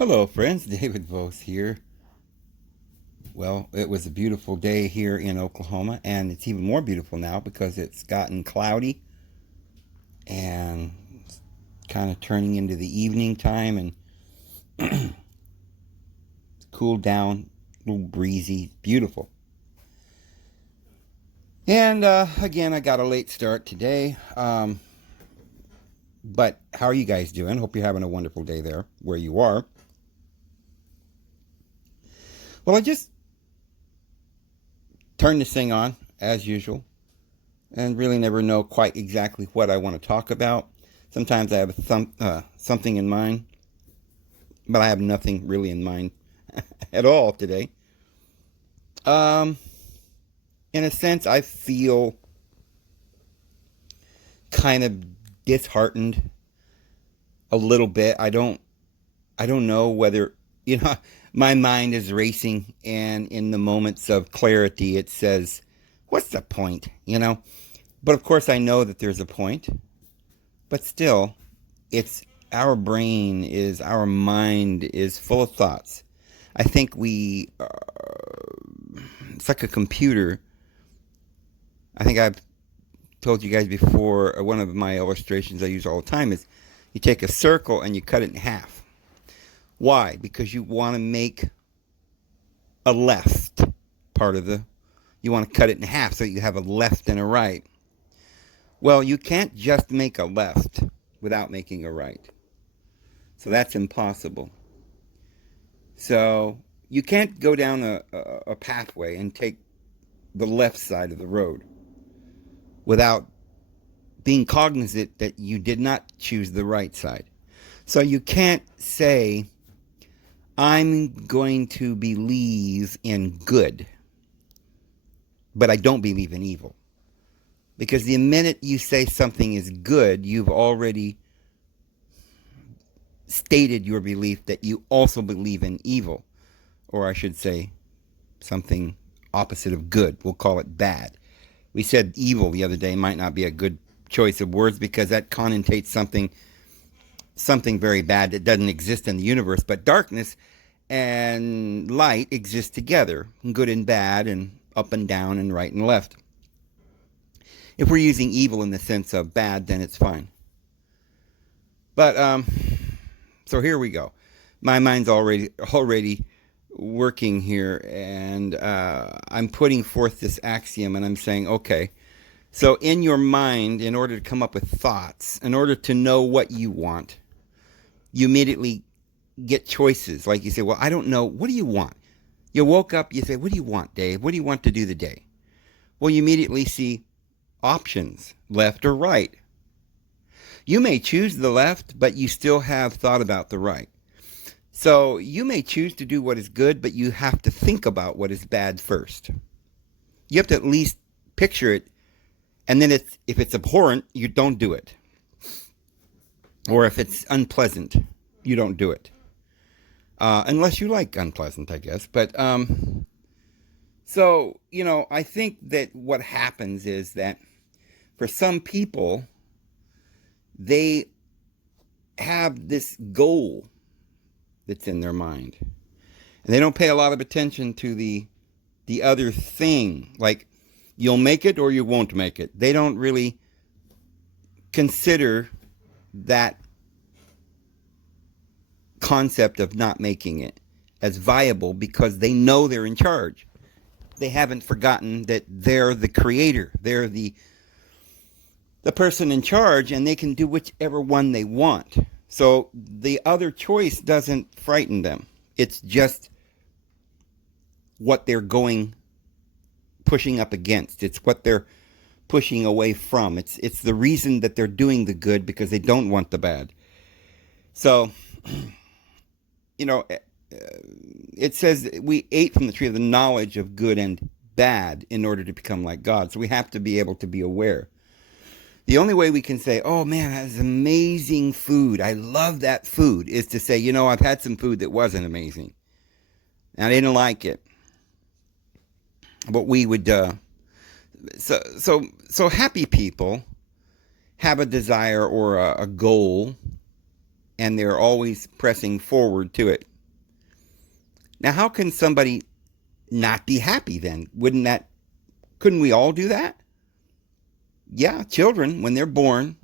Hello, friends. David Vos here. Well, it was a beautiful day here in Oklahoma, and it's even more beautiful now because it's gotten cloudy and kind of turning into the evening time and cooled down, a little breezy, beautiful. And again, I got a late start today. But how are you guys doing? Hope you're having a wonderful day there where you are. Well, I just turned this thing on as usual and really never know quite exactly what I want to talk about. Sometimes I have something in mind, but I have nothing really in mind at all today. Um, in a sense, I feel kind of disheartened a little bit. I don't know whether my mind is racing, and in the moments of clarity, it says, "What's the point?" But of course, I know that there's a point. But still, it's our mind is full of thoughts. I think it's like a computer. I think I've told you guys before, one of my illustrations I use all the time is you take a circle and you cut it in half. Why? Because you want to make a left part of you want to cut it in half so you have a left and a right. Well, you can't just make a left without making a right. So that's impossible. So you can't go down a pathway and take the left side of the road without being cognizant that you did not choose the right side. So you can't say, I'm going to believe in good, but I don't believe in evil. Because the minute you say something is good, you've already stated your belief that you also believe in evil. Or I should say something opposite of good. We'll call it bad. We said evil the other day might not be a good choice of words because that connotates something very bad that doesn't exist in the universe. But darkness and light exist together, good and bad, and up and down, and right and left. If we're using evil in the sense of bad, then it's fine. But so here we go. My mind's already working here, and I'm putting forth this axiom, and I'm saying, okay, so in your mind, in order to come up with thoughts, in order to know what you want, you immediately get choices. Like you say, well, I don't know. What do you want? You woke up, you say, what do you want, Dave? What do you want to do today? Well, you immediately see options, left or right. You may choose the left, but you still have thought about the right. So you may choose to do what is good, but you have to think about what is bad first. You have to at least picture it, and then if it's abhorrent, you don't do it. Or if it's unpleasant, you don't do it. Unless you like unpleasant, I guess. But so, I think that what happens is that for some people, they have this goal that's in their mind. And they don't pay a lot of attention to the other thing. Like, you'll make it or you won't make it. They don't really consider that concept of not making it as viable because they know they're in charge. They haven't forgotten that they're the creator. They're the person in charge, and they can do whichever one they want. So the other choice doesn't frighten them. It's just what they're pushing up against. It's what they're pushing away from. It's the reason that they're doing the good because they don't want the bad. So, it says we ate from the tree of the knowledge of good and bad in order to become like God. So we have to be able to be aware. The only way we can say, oh man, that is amazing food, I love that food, is to say, I've had some food that wasn't amazing. And I didn't like it. But we would, so happy people have a desire or a goal, and they're always pressing forward to it. Now, how can somebody not be happy then? Couldn't we all do that? Yeah, children, when they're born,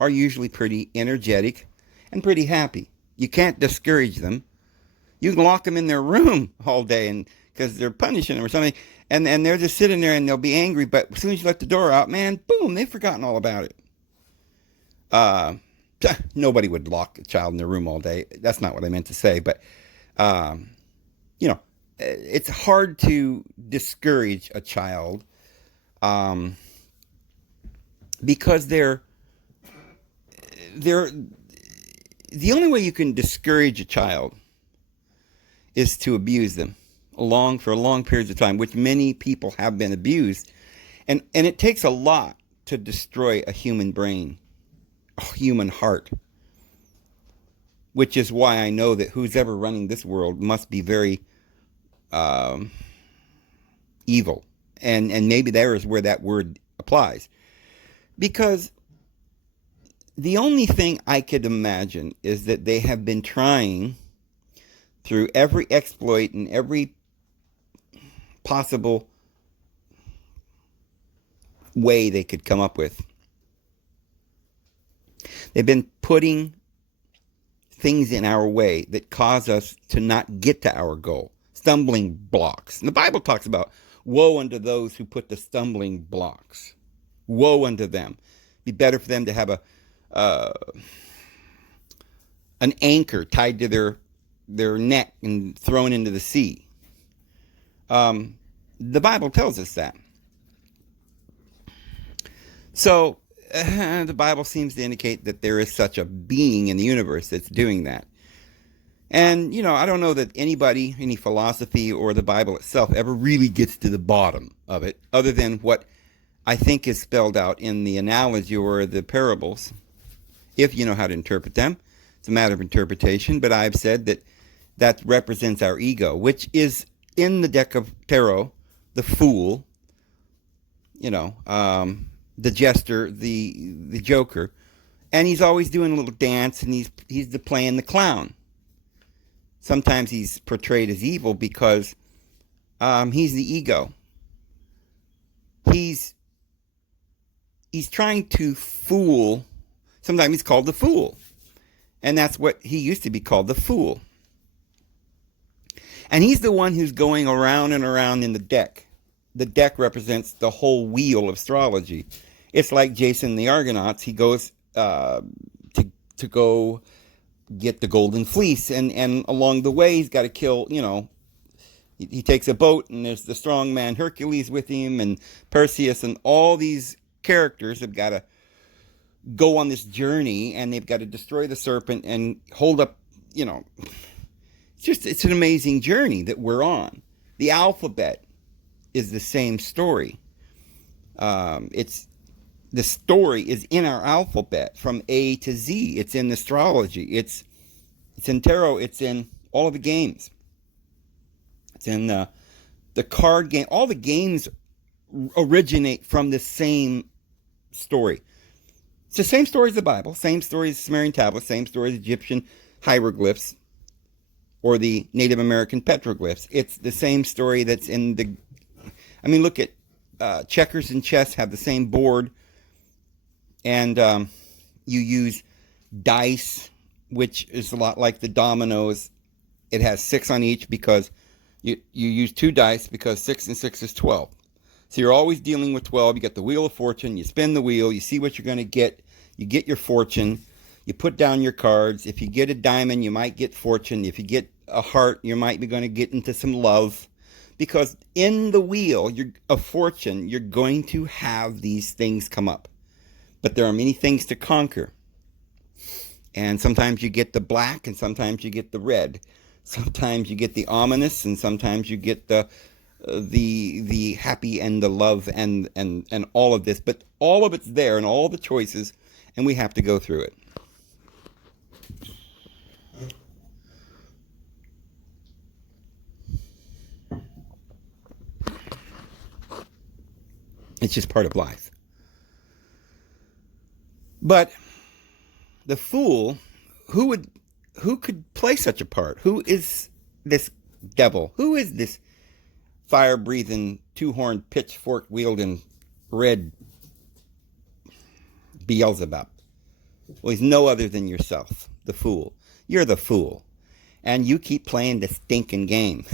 are usually pretty energetic and pretty happy. You can't discourage them. You can lock them in their room all day and because they're punishing them or something, and they're just sitting there and they'll be angry. But as soon as you let the door out, man, boom, they've forgotten all about it. Uh, Nobody would lock a child in their room all day. That's not what I meant to say, but um, you know, it's hard to discourage a child um, because they're the only way you can discourage a child is to abuse them for long periods of time, which many people have been abused, and it takes a lot to destroy a human brain, a human heart, which is why I know that who's ever running this world must be very um, evil, and maybe there is where that word applies, because the only thing I could imagine is that they have been trying through every exploit and every possible way they could come up with. They've been putting things in our way that cause us to not get to our goal, stumbling blocks. And the Bible talks about woe unto those who put the stumbling blocks. Woe unto them. It'd be better for them to have uh, an anchor tied to their neck and thrown into the sea. The Bible tells us that. So the Bible seems to indicate that there is such a being in the universe that's doing that. And, I don't know that anybody, any philosophy or the Bible itself ever really gets to the bottom of it, other than what I think is spelled out in the analogy or the parables, if you know how to interpret them. It's a matter of interpretation, but I've said that represents our ego, which is in the deck of tarot, the fool, the jester, the joker, and he's always doing a little dance, and he's playing the clown. Sometimes he's portrayed as evil because he's the ego. He's trying to fool. Sometimes he's called the fool, and that's what he used to be called, the fool. And he's the one who's going around and around in the deck. The deck represents the whole wheel of astrology. It's like Jason the Argonauts. He goes to go get the golden fleece, and along the way he's got to kill. He takes a boat, and there's the strong man Hercules with him, and Perseus, and all these characters have got to go on this journey, and they've got to destroy the serpent and hold up. It's an amazing journey that we're on. The alphabet is the same story. The story is in our alphabet from A to Z. It's in astrology. It's in tarot. It's in all of the games. It's in the card game. All the games originate from the same story. It's the same story as the Bible, same story as Sumerian tablets, same story as Egyptian hieroglyphs or the Native American petroglyphs. It's the same story that's in the... look at checkers and chess have the same board, and you use dice, which is a lot like the dominoes. It has 6 on each because you use 2 dice because 6 and 6 is 12. So you're always dealing with 12. You get the wheel of fortune. You spin the wheel. You see what you're going to get. You get your fortune. You put down your cards. If you get a diamond, you might get fortune. If you get a heart, you might be going to get into some love. Because in the wheel of fortune, you're going to have these things come up. But there are many things to conquer. And sometimes you get the black, and sometimes you get the red. Sometimes you get the ominous, and sometimes you get the happy and the love and all of this. But all of it's there, and all the choices, and we have to go through it. It's just part of life. But the fool, who could play such a part? Who is this devil? Who is this fire-breathing, two-horned, pitchfork-wielding, red Beelzebub? Well, he's no other than yourself, the fool. You're the fool. And you keep playing the stinking game.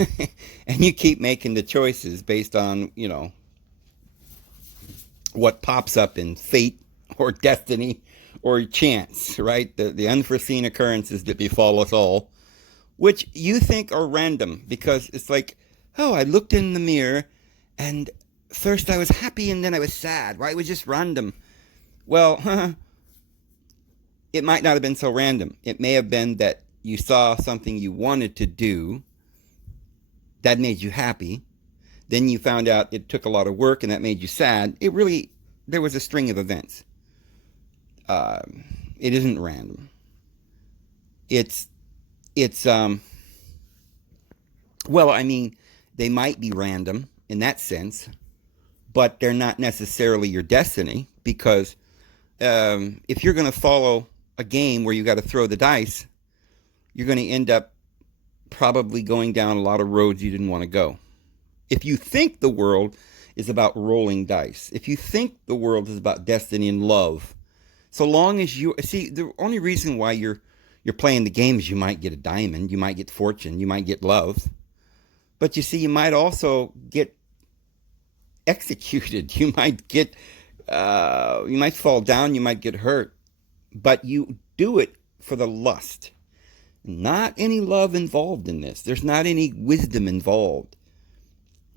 And you keep making the choices based on, what pops up in fate or destiny or chance, right? The unforeseen occurrences that befall us all, which you think are random because it's like, oh, I looked in the mirror and first I was happy and then I was sad. Right? It was just random. Well, it might not have been so random. It may have been that you saw something you wanted to do that made you happy. Then you found out it took a lot of work and that made you sad. There was a string of events. It isn't random. It's well, I mean, they might be random in that sense, but they're not necessarily your destiny because if you're going to follow a game where you got to throw the dice, you're going to end up probably going down a lot of roads you didn't want to go. If you think the world is about rolling dice, if you think the world is about destiny and love, so long as you see, the only reason why you're playing the game is you might get a diamond, you might get fortune, you might get love, but you see, you might also get executed. You might you might fall down, you might get hurt, but you do it for the lust. Not any love involved in this. There's not any wisdom involved.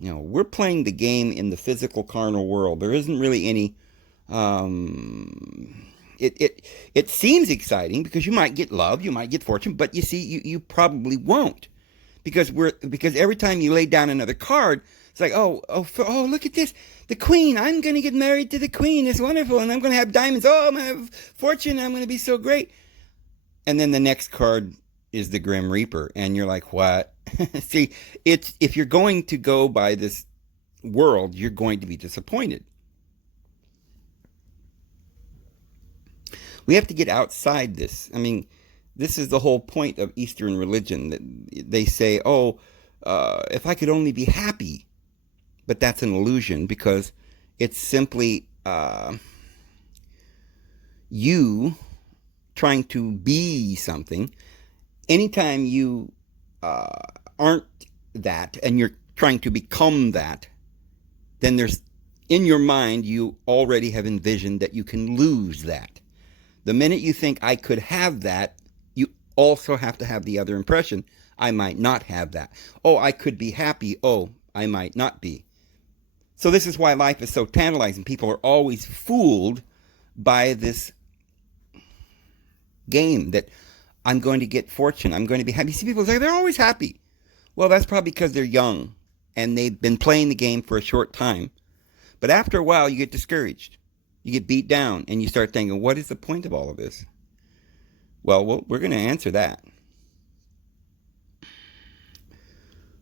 We're playing the game in the physical carnal world. There isn't really any. It seems exciting because you might get love, you might get fortune, but you see, you probably won't, because every time you lay down another card, it's like, oh, look at this, the queen. I'm going to get married to the queen. It's wonderful, and I'm going to have diamonds. Oh, I'm going to have fortune. I'm going to be so great. And then the next card is the Grim Reaper, and you're like, what? See, if you're going to go by this world, you're going to be disappointed. We have to get outside this. I mean, this is the whole point of Eastern religion. They say, if I could only be happy. But that's an illusion because it's simply you trying to be something. Anytime you aren't that and you're trying to become that, then there's, in your mind, you already have envisioned that you can lose that. The minute you think I could have that, you also have to have the other impression. I might not have that. Oh, I could be happy. Oh, I might not be. So this is why life is so tantalizing. People are always fooled by this game that I'm going to get fortune. I'm going to be happy. You see people say they're always happy. Well, that's probably because they're young and they've been playing the game for a short time. But after a while, you get discouraged. You get beat down and you start thinking, what is the point of all of this? Well, we're going to answer that.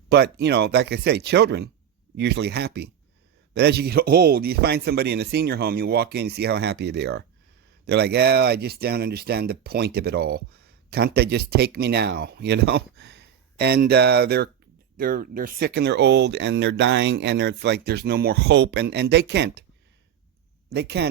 But, like I say, children usually happy. But as you get old, you find somebody in a senior home, you walk in and see how happy they are. They're like, I just don't understand the point of it all. Can't they just take me now, And they're sick and they're old and they're dying and it's like there's no more hope. And they can't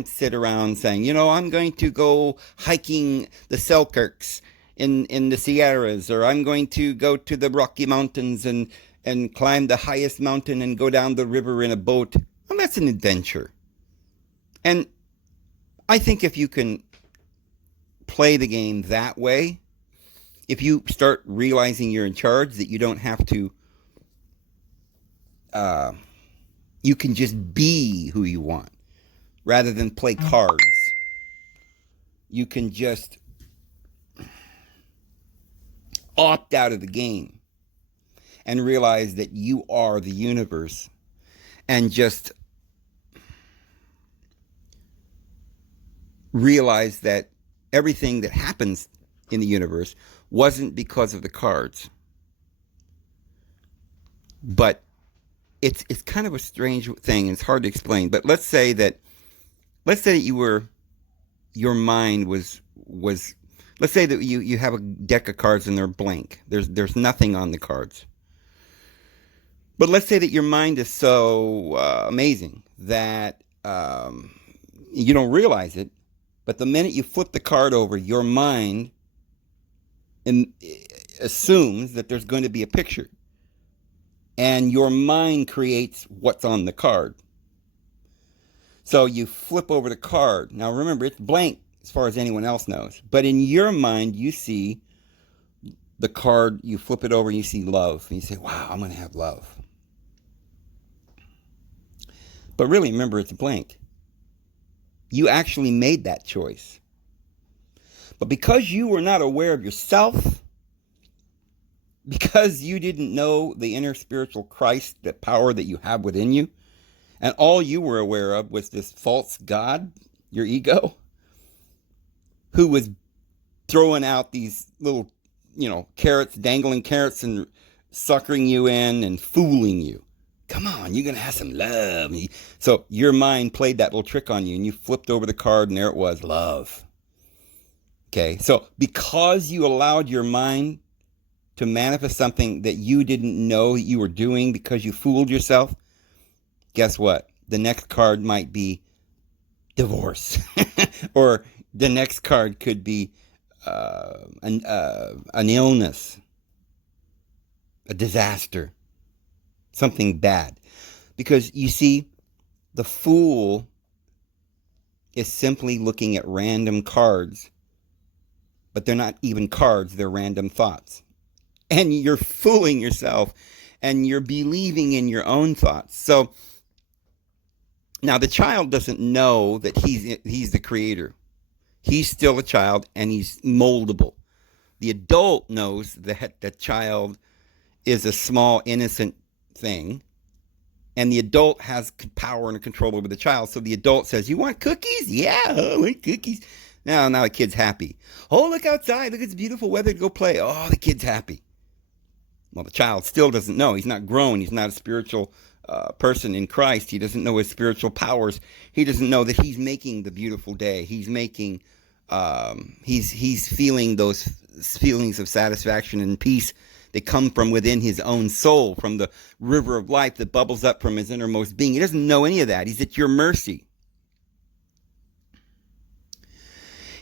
sit around saying, I'm going to go hiking the Selkirks in the Sierras, or I'm going to go to the Rocky Mountains and climb the highest mountain and go down the river in a boat. Well, that's an adventure. And I think if you can play the game that way, if you start realizing you're in charge, that you don't have to, you can just be who you want rather than play cards. You can just opt out of the game and realize that you are the universe, and just realize that everything that happens in the universe wasn't because of the cards. But it's kind of a strange thing. It's hard to explain. But let's say that your mind was let's say that you have a deck of cards and they're blank. There's nothing on the cards. But let's say that your mind is so amazing that you don't realize it, but the minute you flip the card over, your mind in, assumes that there's going to be a picture. And your mind creates what's on the card. So you flip over the card. Now remember, it's blank as far as anyone else knows. But in your mind, you see the card, you flip it over, and you see love. And you say, wow, I'm going to have love. But really, remember, it's blank. You actually made that choice. But because you were not aware of yourself, because you didn't know the inner spiritual Christ, the power that you have within you, and all you were aware of was this false God, your ego, who was throwing out these little, carrots, dangling carrots and suckering you in and fooling you. Come on, you're going to have some love. So your mind played that little trick on you, and you flipped over the card, and there it was, love. Okay, so because you allowed your mind to manifest something that you didn't know you were doing because you fooled yourself, guess what? The next card might be divorce. Or the next card could be an illness, a disaster, something bad. Because you see, the fool is simply looking at random cards, but they're not even cards, they're random thoughts. And you're fooling yourself, and you're believing in your own thoughts. So now the child doesn't know that he's the creator. He's still a child, and he's moldable. The adult knows that the child is a small, innocent thing, and the adult has power and control over the child. So the adult says, you want cookies? Yeah, I want cookies. Now the kid's happy. Oh, look outside. Look, it's beautiful weather to go play. Oh, the kid's happy. Well, the child still doesn't know. He's not grown. He's not a spiritual person in Christ. He doesn't know his spiritual powers. He doesn't know that he's making the beautiful day. He's making, he's feeling those feelings of satisfaction and peace that come from within his own soul, from the river of life that bubbles up from his innermost being. He doesn't know any of that. He's at your mercy.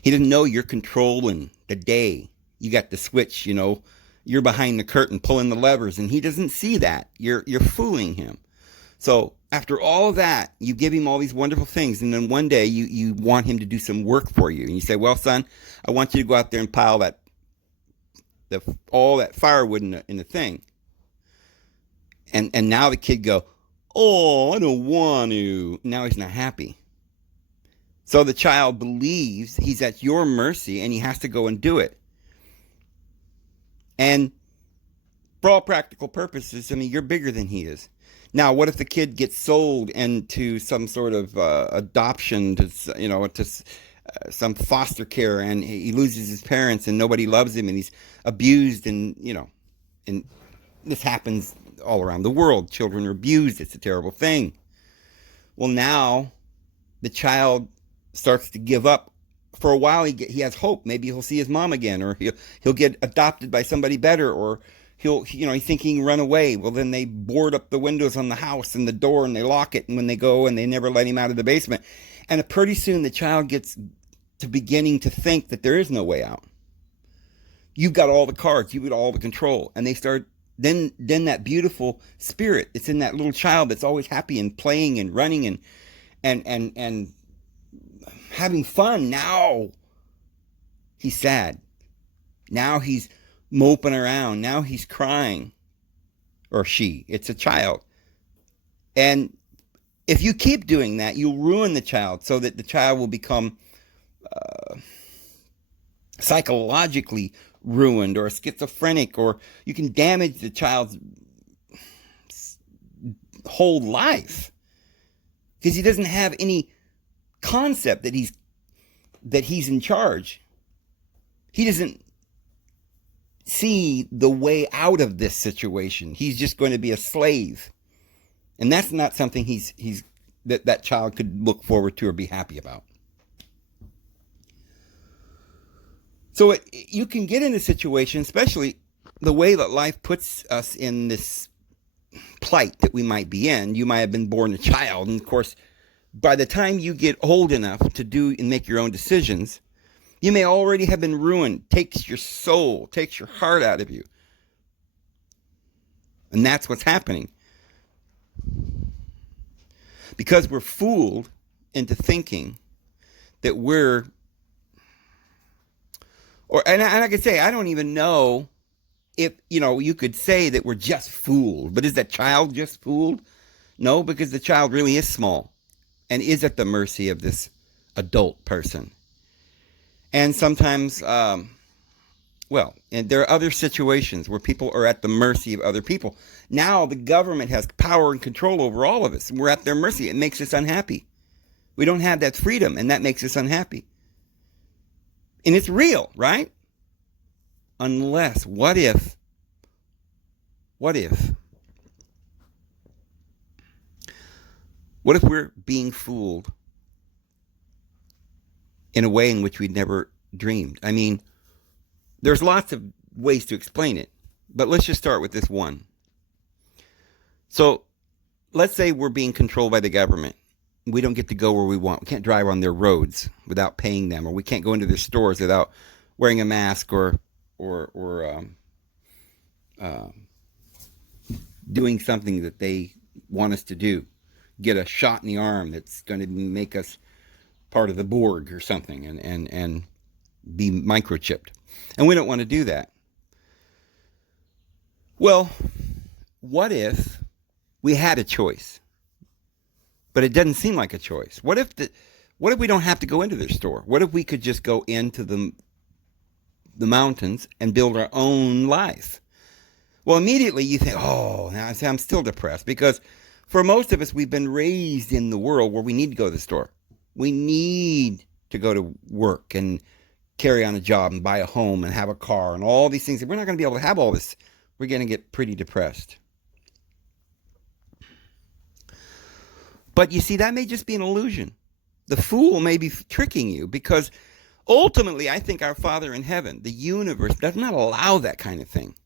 He doesn't know you're controlling the day. You got the switch, you're behind the curtain pulling the levers, and he doesn't see that. You're fooling him. So after all of that, you give him all these wonderful things, and then one day you want him to do some work for you. And you say, well, son, I want you to go out there and pile all that firewood in the thing. And now the kid go, oh, I don't want to. Now he's not happy. So the child believes he's at your mercy, and he has to go and do it. And for all practical purposes, you're bigger than he is. Now, what if the kid gets sold into some sort of adoption to some foster care, and he loses his parents, and nobody loves him, and he's abused, and this happens all around the world. Children are abused. It's a terrible thing. Well, now the child starts to give up. For a while, he has hope. Maybe he'll see his mom again, or he'll get adopted by somebody better, or he's thinking run away. Well, then they board up the windows on the house and the door, and they lock it. And when they go, and they never let him out of the basement. And pretty soon, the child gets to beginning to think that there is no way out. You've got all the cards. You've got all the control, and they start. Then that beautiful spirit, it's in that little child that's always happy and playing and running and having fun. Now he's sad. Now he's moping around. Now he's crying. Or she. It's a child. And if you keep doing that, you'll ruin the child, so that the child will become psychologically ruined, or schizophrenic, or you can damage the child's whole life, because he doesn't have any concept that he's in charge. He doesn't see the way out of this situation. He's just going to be a slave, and that's not something that child could look forward to or be happy about. So you can get in a situation, especially the way that life puts us in this plight that we might be in. You might have been born a child, and of course, by the time you get old enough to do and make your own decisions, you may already have been ruined. Takes your soul, takes your heart out of you. And that's what's happening. Because we're fooled into thinking that we're, and I could say, I don't even know if, you could say that we're just fooled. But is that child just fooled? No, because the child really is small and is at the mercy of this adult person. And sometimes, and there are other situations where people are at the mercy of other people. Now the government has power and control over all of us, and we're at their mercy. It makes us unhappy. We don't have that freedom, and that makes us unhappy. And it's real, right? Unless, what if we're being fooled in a way in which we'd never dreamed? I mean, there's lots of ways to explain it, but let's just start with this one. So let's say we're being controlled by the government. We don't get to go where we want. We can't drive on their roads without paying them, or we can't go into their stores without wearing a mask or doing something that they want us to do. Get a shot in the arm that's going to make us part of the Borg or something, and be microchipped. And we don't want to do that. Well, what if we had a choice? But it doesn't seem like a choice. What if we don't have to go into their store? What if we could just go into the mountains and build our own life? Well, immediately you think, oh, now I'm still depressed, because for most of us, we've been raised in the world where we need to go to the store. We need to go to work and carry on a job and buy a home and have a car and all these things. We're not going to be able to have all this. We're going to get pretty depressed. But you see, that may just be an illusion. The fool may be tricking you, because ultimately, I think our Father in heaven, the universe, does not allow that kind of thing.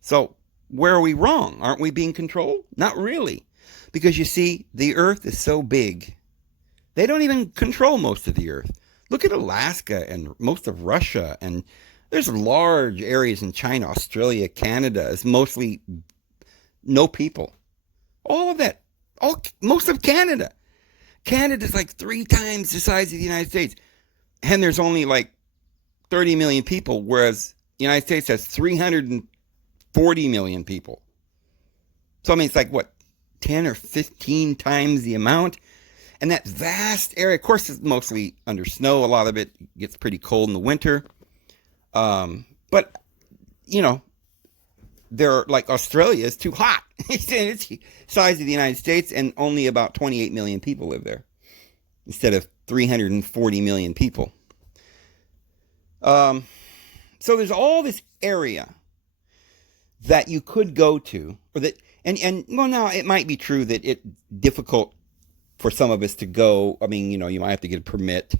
So where are we wrong? Aren't we being controlled? Not really. Because you see, the earth is so big. They don't even control most of the earth. Look at Alaska and most of Russia, and there's large areas in China, Australia, Canada is mostly no people. All of that. Most of Canada. Canada's like 3 times the size of the United States. And there's only like 30 million people, whereas the United States has 340 million people. So I mean, it's like, what, 10 or 15 times the amount? And that vast area, of course, is mostly under snow. A lot of it gets pretty cold in the winter. But, they're like, Australia is too hot. It's the size of the United States, and only about 28 million people live there instead of 340 million people. So there's all this area that you could go to, or that, and well, now it might be true that it's difficult for some of us to go. I mean, you might have to get a permit,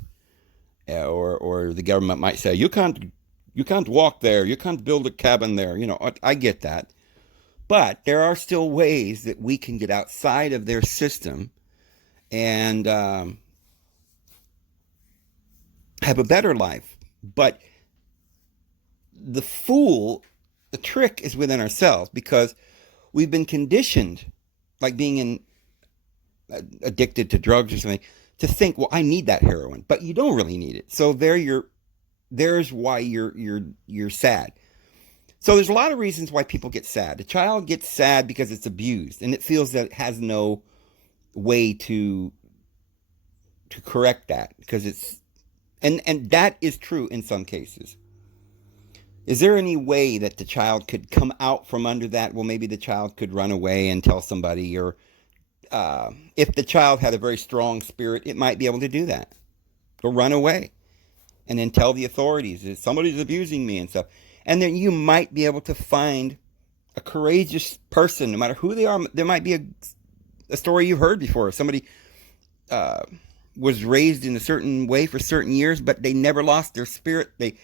or the government might say you can't walk there, you can't build a cabin there. I get that. But there are still ways that we can get outside of their system and have a better life. But the trick is within ourselves, because we've been conditioned, like being addicted to drugs or something, to think, well, I need that heroin, but you don't really need it. So there's why you're sad. So there's a lot of reasons why people get sad. A child gets sad because it's abused, and it feels that it has no way to correct that, because it's, and that is true in some cases. Is there any way that the child could come out from under that? Well, maybe the child could run away and tell somebody, or if the child had a very strong spirit, it might be able to do that, or run away and then tell the authorities that somebody's abusing me and stuff. And then you might be able to find a courageous person, no matter who they are. There might be a story you've heard before. Somebody was raised in a certain way for certain years, but they never lost their spirit. They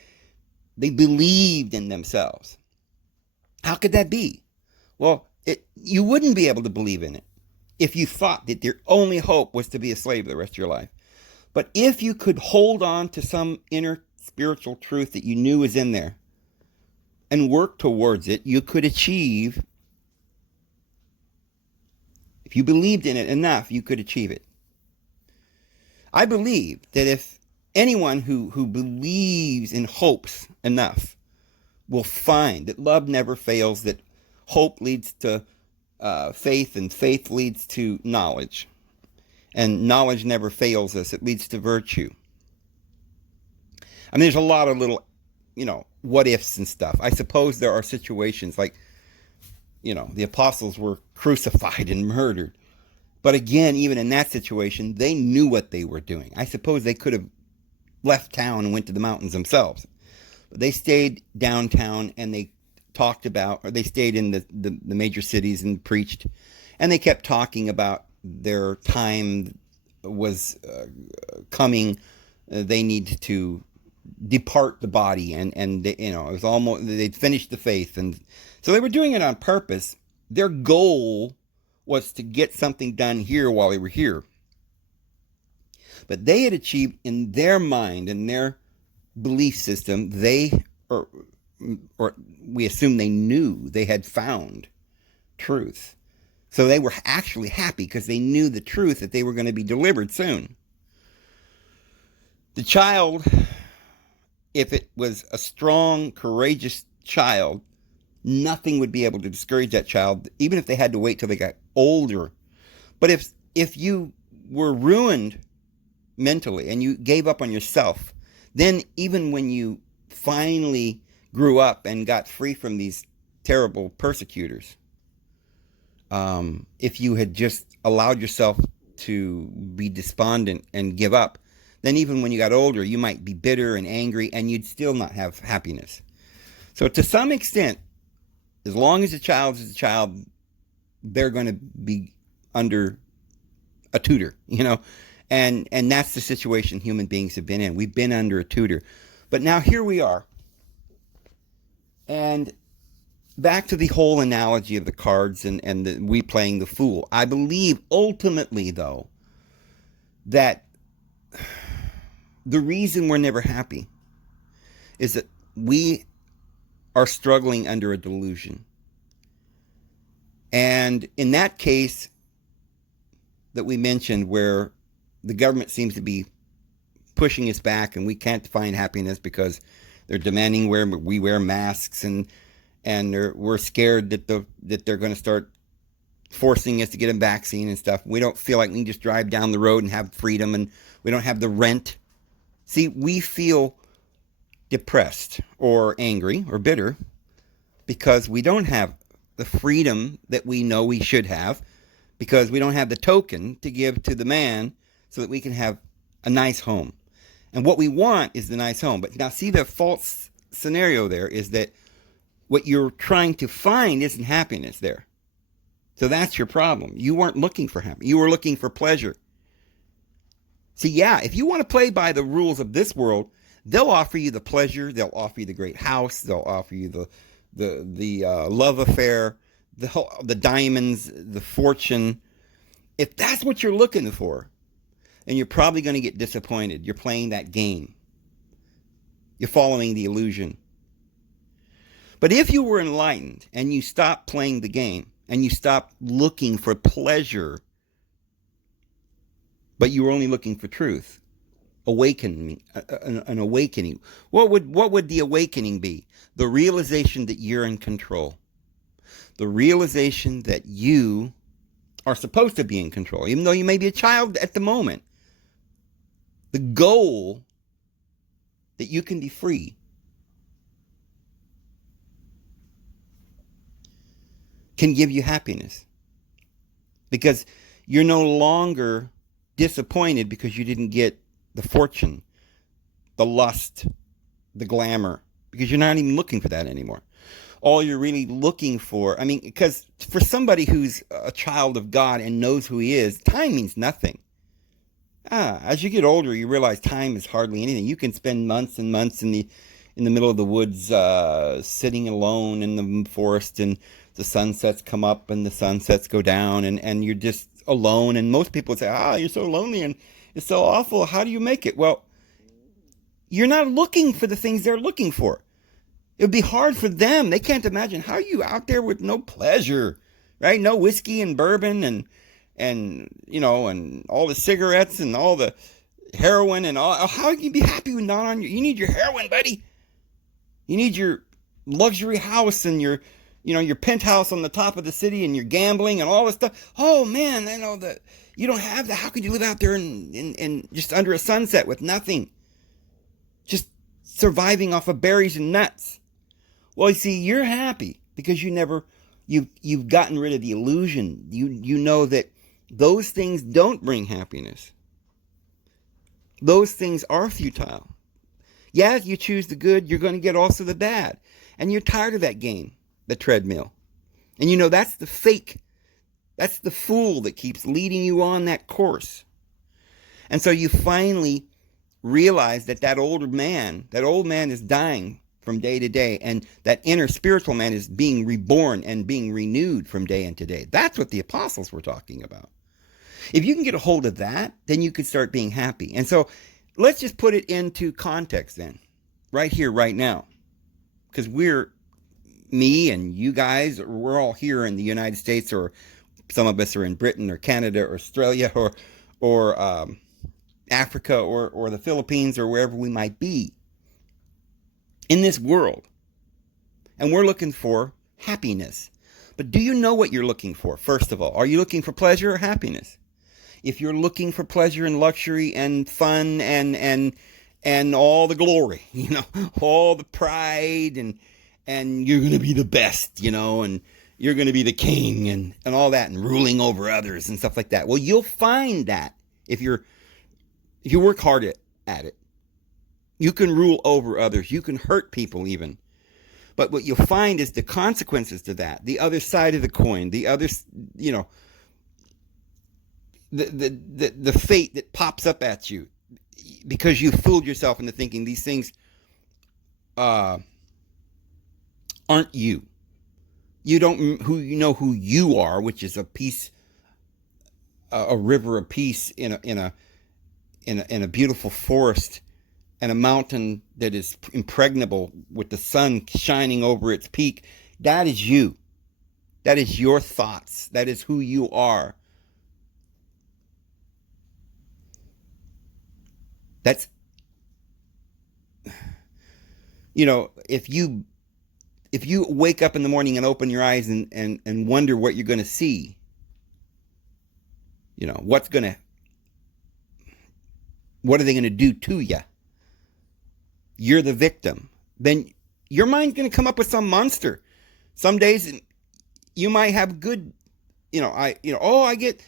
believed in themselves. How could that be? Well, You wouldn't be able to believe in it if you thought that your only hope was to be a slave the rest of your life. But if you could hold on to some inner spiritual truth that you knew was in there and work towards it, you could achieve. If you believed in it enough, you could achieve it. I believe that if anyone who believes in hopes enough will find that love never fails, that hope leads to faith, and faith leads to knowledge. And knowledge never fails us. It leads to virtue. I mean, there's a lot of little, what ifs and stuff. I suppose there are situations like, the apostles were crucified and murdered. But again, even in that situation, they knew what they were doing. I suppose they could have left town and went to the mountains themselves. But they stayed downtown and they talked about, or they stayed in the major cities and preached. And they kept talking about their time was coming. They needed to depart the body, and they, it was almost, they'd finished the faith, and so they were doing it on purpose. Their goal was to get something done here while they were here. But they had achieved in their mind, in their belief system, or we assume they knew they had found truth. So they were actually happy because they knew the truth, that they were going to be delivered soon. The child, if it was a strong, courageous child, nothing would be able to discourage that child, even if they had to wait till they got older. But if you were ruined mentally and you gave up on yourself, then even when you finally grew up and got free from these terrible persecutors, if you had just allowed yourself to be despondent and give up, then even when you got older, you might be bitter and angry, and you'd still not have happiness. So to some extent, as long as a child is a child, they're going to be under a tutor, and that's the situation human beings have been in. We've been under a tutor. But now here we are. And back to the whole analogy of the cards and we playing the fool. I believe ultimately, though, that the reason we're never happy is that we are struggling under a delusion. And in that case that we mentioned, where the government seems to be pushing us back and we can't find happiness because they're demanding we wear masks, and we're scared that they're going to start forcing us to get a vaccine and stuff. We don't feel like we can just drive down the road and have freedom, and we don't have the rent. See, we feel depressed or angry or bitter because we don't have the freedom that we know we should have, because we don't have the token to give to the man so that we can have a nice home. And what we want is the nice home. But now see, the false scenario there is that what you're trying to find isn't happiness there. So that's your problem. You weren't looking for happiness. You were looking for pleasure. See, yeah, if you want to play by the rules of this world, they'll offer you the pleasure. They'll offer you the great house. They'll offer you the love affair, the diamonds, the fortune. If that's what you're looking for, then you're probably going to get disappointed. You're playing that game. You're following the illusion. But if you were enlightened and you stopped playing the game and you stopped looking for pleasure, but you were only looking for truth, an awakening. What would the awakening be? The realization that you're in control. The realization that you are supposed to be in control, even though you may be a child at the moment. The goal that you can be free can give you happiness, because you're no longer disappointed because you didn't get the fortune, the lust, the glamour, because you're not even looking for that anymore. All you're really looking for, because for somebody who's a child of God and knows who he is, time means nothing. As you get older, you realize time is hardly anything. You can spend months and months in in the middle of the woods, sitting alone in the forest, and the sunsets come up and the sunsets go down, and you're just alone. And most people say, you're so lonely and it's so awful. How do you make it? Well, you're not looking for the things they're looking for. It would be hard for them. They can't imagine, how are you out there with no pleasure, right? No whiskey and bourbon and and all the cigarettes and all the heroin and all. How can you be happy with not on you need your heroin, buddy. You need your luxury house and your penthouse on the top of the city and your gambling and all this stuff. Oh man, that you don't have that. How could you live out there in just under a sunset with nothing? Just surviving off of berries and nuts. Well, you see, you're happy because you've gotten rid of the illusion. You know that those things don't bring happiness. Those things are futile. Yeah, if you choose the good, you're going to get also the bad. And you're tired of that game, the treadmill. And that's the fake. That's the fool that keeps leading you on that course. And so you finally realize that old man is dying from day to day, and that inner spiritual man is being reborn and being renewed from day into day. That's what the apostles were talking about. If you can get a hold of that, then you could start being happy. And so let's just put it into context then, right here, right now. Because me and you guys, we're all here in the United States, or some of us are in Britain or Canada or Australia or Africa or the Philippines or wherever we might be in this world. And we're looking for happiness. But do you know what you're looking for, first of all? Are you looking for pleasure or happiness? If you're looking for pleasure and luxury and fun and all the glory, all the pride, and you're going to be the best, and you're going to be the king and all that, and ruling over others and stuff like that. Well, you'll find that if you work hard at it. You can rule over others. You can hurt people even. But what you'll find is the consequences to that, the other side of the coin, the other, the fate that pops up at you because you fooled yourself into thinking these things aren't you. You don't who you are, which is a river of peace in a beautiful forest, and a mountain that is impregnable with the sun shining over its peak. That is you. That is your thoughts. That is who you are. That's, if you wake up in the morning and open your eyes and wonder what you're going to see, what are they going to do to you? You're the victim. Then your mind's going to come up with some monster. Some days you might have good, I get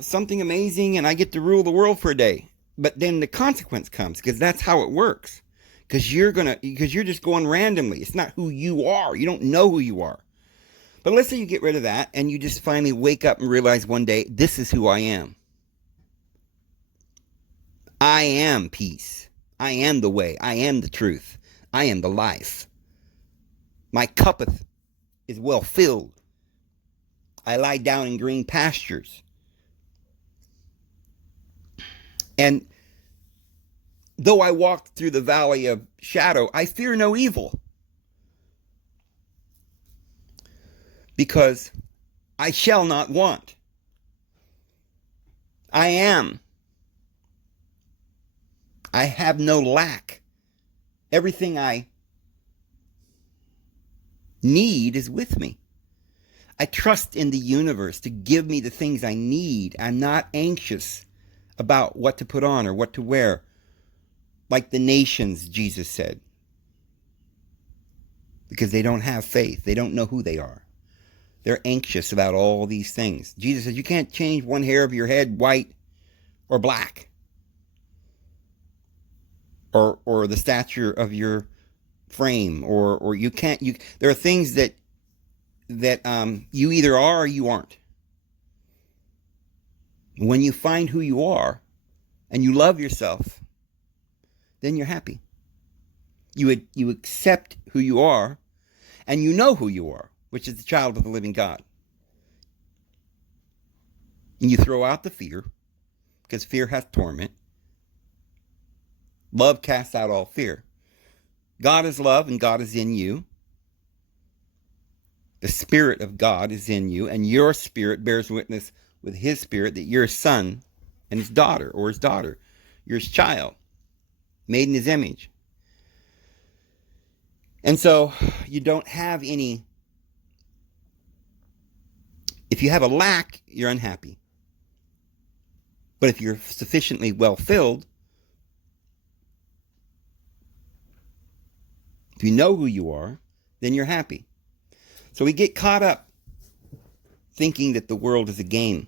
something amazing and I get to rule the world for a day. But then the consequence comes, because that's how it works. Because you're just going randomly. It's not who you are. You don't know who you are. But let's say you get rid of that and you just finally wake up and realize one day, this is who I am. I am peace. I am the way. I am the truth. I am the life. My cup is well filled. I lie down in green pastures. And though I walk through the valley of shadow, I fear no evil. Because I shall not want. I am. I have no lack. Everything I need is with me. I trust in the universe to give me the things I need. I'm not anxious about what to put on or what to wear, like the nations, Jesus said. Because they don't have faith. They don't know who they are. They're anxious about all these things. Jesus says you can't change one hair of your head white or black. Or the stature of your frame, or you can't. There are things that you either are or you aren't. When you find who you are, and you love yourself, then you're happy. You accept who you are, and you know who you are, which is the child of the living God. And you throw out the fear, because fear hath torment. Love casts out all fear. God is love, and God is in you. The Spirit of God is in you, and your spirit bears witness with his spirit that you're his son and his daughter, or his daughter. You're his child, made in his image. And so you don't have any. If you have a lack, you're unhappy. But if you're sufficiently well filled, if you know who you are, then you're happy. So we get caught up thinking that the world is a game,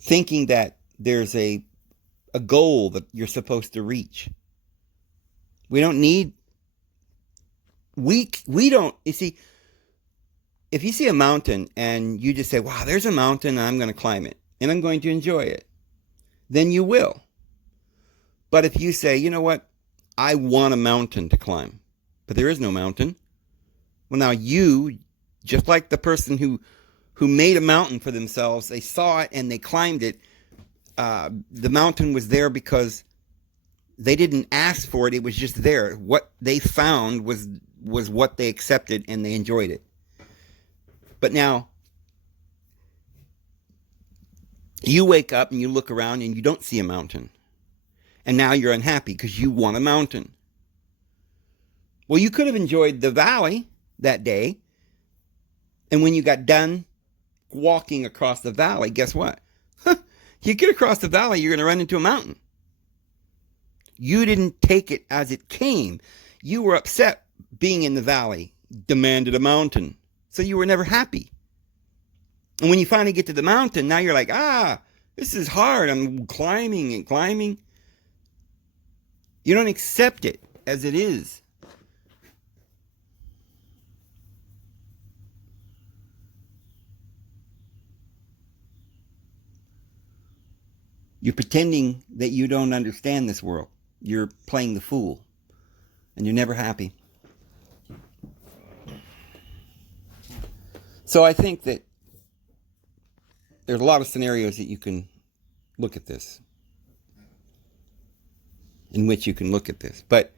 thinking that there's a goal that you're supposed to reach. We don't need, we don't, you see, if you see a mountain and you just say, wow, there's a mountain and I'm going to climb it and I'm going to enjoy it, then you will. But if you say, you know what, I want a mountain to climb, but there is no mountain. Well, now you, just like the person who made a mountain for themselves, they saw it and they climbed it. The mountain was there because they didn't ask for it. It was just there. What they found was what they accepted, and they enjoyed it. But now, you wake up and you look around and you don't see a mountain. And now you're unhappy because you want a mountain. Well, you could have enjoyed the valley that day. And when you got done walking across the valley, guess what? You get across the valley, you're going to run into a mountain. You didn't take it as it came. You were upset being in the valley, demanded a mountain. So you were never happy. And when you finally get to the mountain, now you're like, this is hard. I'm climbing and climbing. You don't accept it as it is. You're pretending that you don't understand this world. You're playing the fool. And you're never happy. So I think that there's a lot of scenarios that you can look at this. In which you can look at this. But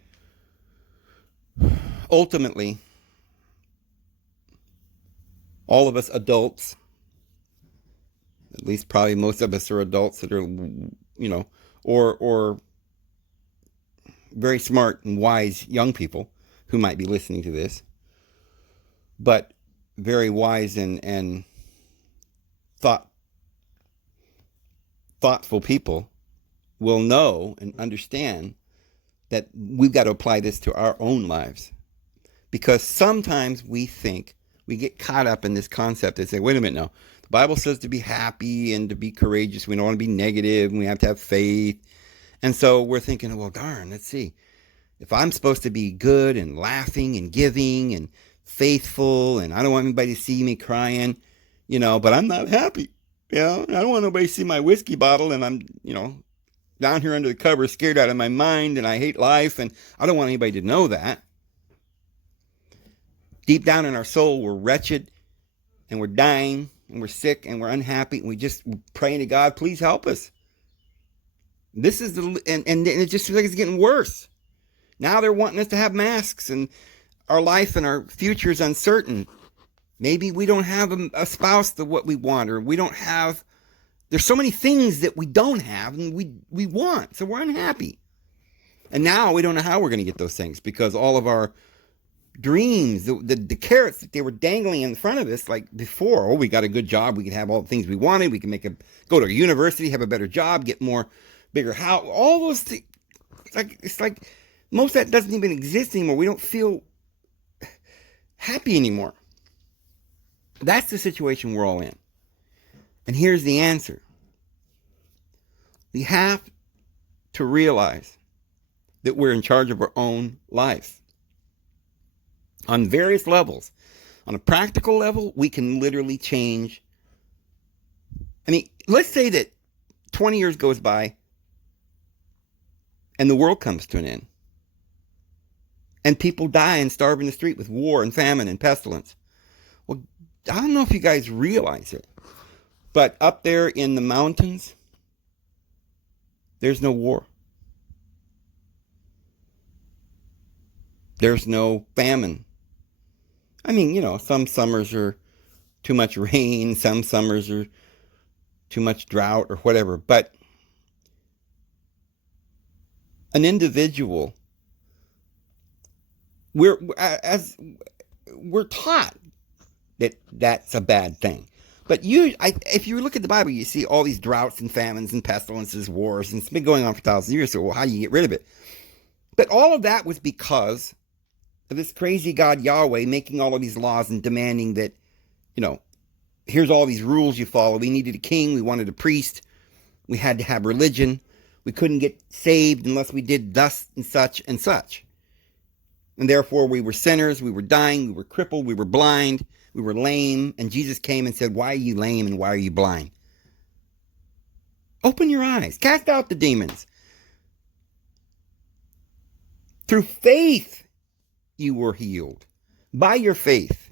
ultimately, all of us adults, at least probably most of us are adults that are, or very smart and wise young people who might be listening to this, but very wise and thoughtful people will know and understand that we've got to apply this to our own lives. Because sometimes we get caught up in this concept and say, wait a minute now, the Bible says to be happy and to be courageous. We don't want to be negative, and we have to have faith. And so we're thinking, well, darn, let's see. If I'm supposed to be good and laughing and giving and faithful, and I don't want anybody to see me crying, but I'm not happy. I don't want nobody to see my whiskey bottle, and I'm, down here under the covers, scared out of my mind, and I hate life, and I don't want anybody to know that. Deep down in our soul, we're wretched, and we're dying, and we're sick, and we're unhappy, and we're praying to God, please help us. This is and it just feels like it's getting worse. Now they're wanting us to have masks, and our life and our future is uncertain. Maybe we don't have a spouse to what we want, or we don't have. There's so many things that we don't have and we want, so we're unhappy. And now we don't know how we're going to get those things, because all of our dreams, the carrots that they were dangling in front of us, like before, we got a good job, we can have all the things we wanted, we can go to a university, have a better job, get bigger house, all those things. It's like most of that doesn't even exist anymore. We don't feel happy anymore. That's the situation we're all in. And here's the answer. We have to realize that we're in charge of our own life. On various levels. On a practical level, we can literally change. Let's say that 20 years goes by and the world comes to an end. And people die and starve in the street with war and famine and pestilence. Well, I don't know if you guys realize it, but up there in the mountains, there's no war. There's no famine. I mean, some summers are too much rain, some summers are too much drought or whatever, but an individual, we're taught that that's a bad thing. But if you look at the Bible, you see all these droughts and famines and pestilences, wars, and it's been going on for thousands of years. So, well, how do you get rid of it? But all of that was because of this crazy God Yahweh making all of these laws and demanding that, here's all these rules you follow. We needed a king. We wanted a priest. We had to have religion. We couldn't get saved unless we did thus and such and such. And therefore, we were sinners. We were dying. We were crippled. We were blind. We were lame. And Jesus came and said, why are you lame and why are you blind? Open your eyes. Cast out the demons. Through faith, you were healed. By your faith.